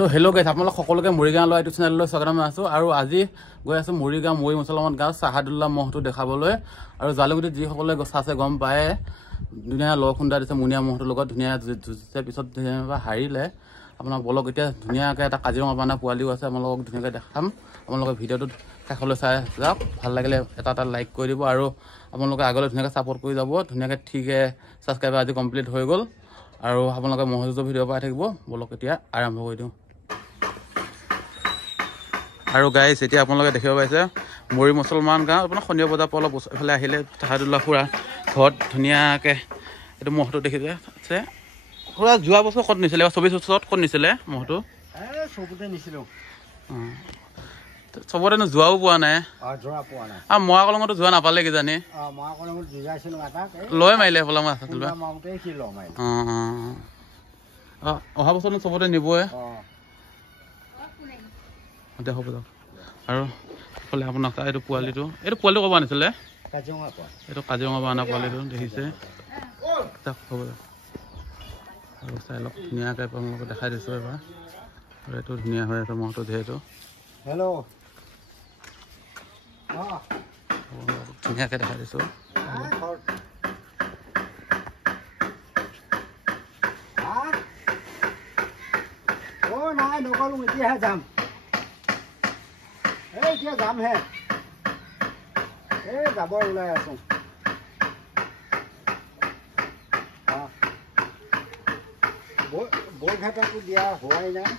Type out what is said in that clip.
তো হেল্ল' গাইছ আপোনালোক সকলোকে মৰিগাঁও লোৱা এইটো চেনেললৈ স্বাগতম আছোঁ আৰু আজি গৈ আছোঁ মৰিগাঁও মৰি মুছলমান গাঁও চাহাদুল্লাহ মহটো দেখাবলৈ আৰু জালুগুটিত যিসকলে আছে গম পায় ধুনীয়া ল খুন্দা দিছে মুনীয়া মহটোৰ লগত ধুনীয়া যুঁজিছে পিছত হাৰিলে আপোনাৰ বলক এতিয়া ধুনীয়াকৈ এটা কাজিৰঙা পানা পোৱালিও আছে আপোনালোকক ধুনীয়াকৈ দেখাম আপোনালোকে ভিডিঅ'টোত শেষলৈ চাই যাওক ভাল লাগিলে এটা লাইক কৰি দিব আৰু আপোনালোকে আগলৈ ধুনীয়াকৈ ছাপোৰ্ট কৰি যাব ধুনীয়াকৈ ঠিকে ছাবস্ক্ৰাইব আজি কমপ্লিট হৈ গ'ল আৰু আপোনালোকে মহযুঁজৰ ভিডিঅ' পাই থাকিব বলক এতিয়া আৰম্ভ কৰি দিওঁ আৰু গাইছ এতিয়া আপোনালোকে দেখিব পাইছে মৰি মুছলমান গাঁও আপোনাৰ সন্ধিয়া বজাৰ পৰা অলপ এইফালে আহিলে চাহাদুল্লাহ খুৰা ঘৰত ধুনীয়াকৈ এইটো মহটো দেখিছে আছে খুৰা যোৱা বছৰ ক'ত নিছিলে 24 বছৰত ক'ত নিছিলে মহটো চবতে নিছিলোঁ চবতেনো যোৱাও পোৱা নাই আৰু মৰা কলঙতো যোৱা নাপালে কিজানি লৈ মাৰিলে এইফালে মই অহা বছৰনো চবতে নিবই হ'ব যাওক আৰু এইফালে আপোনাক এইটো পোৱালিটো ক'ব আনিছিলে এইটো কাজিৰঙা পৰা অনা পোৱালিটো দেখিছে হ'ব যাওক আৰু চাই লওক ধুনীয়াকৈ আপোনালোকে দেখাই দিছোঁ এবাৰ আৰু এইটো ধুনীয়া হৈ আছে মহটো যিহেতু ধুনীয়াকৈ দেখাই দিছোঁ নাই নকৰো এতিয়াহে যাম এতিয়া যামহে যাব ওলাই আছো বৈ ঘাটাটো দিয়া হোৱাই নাই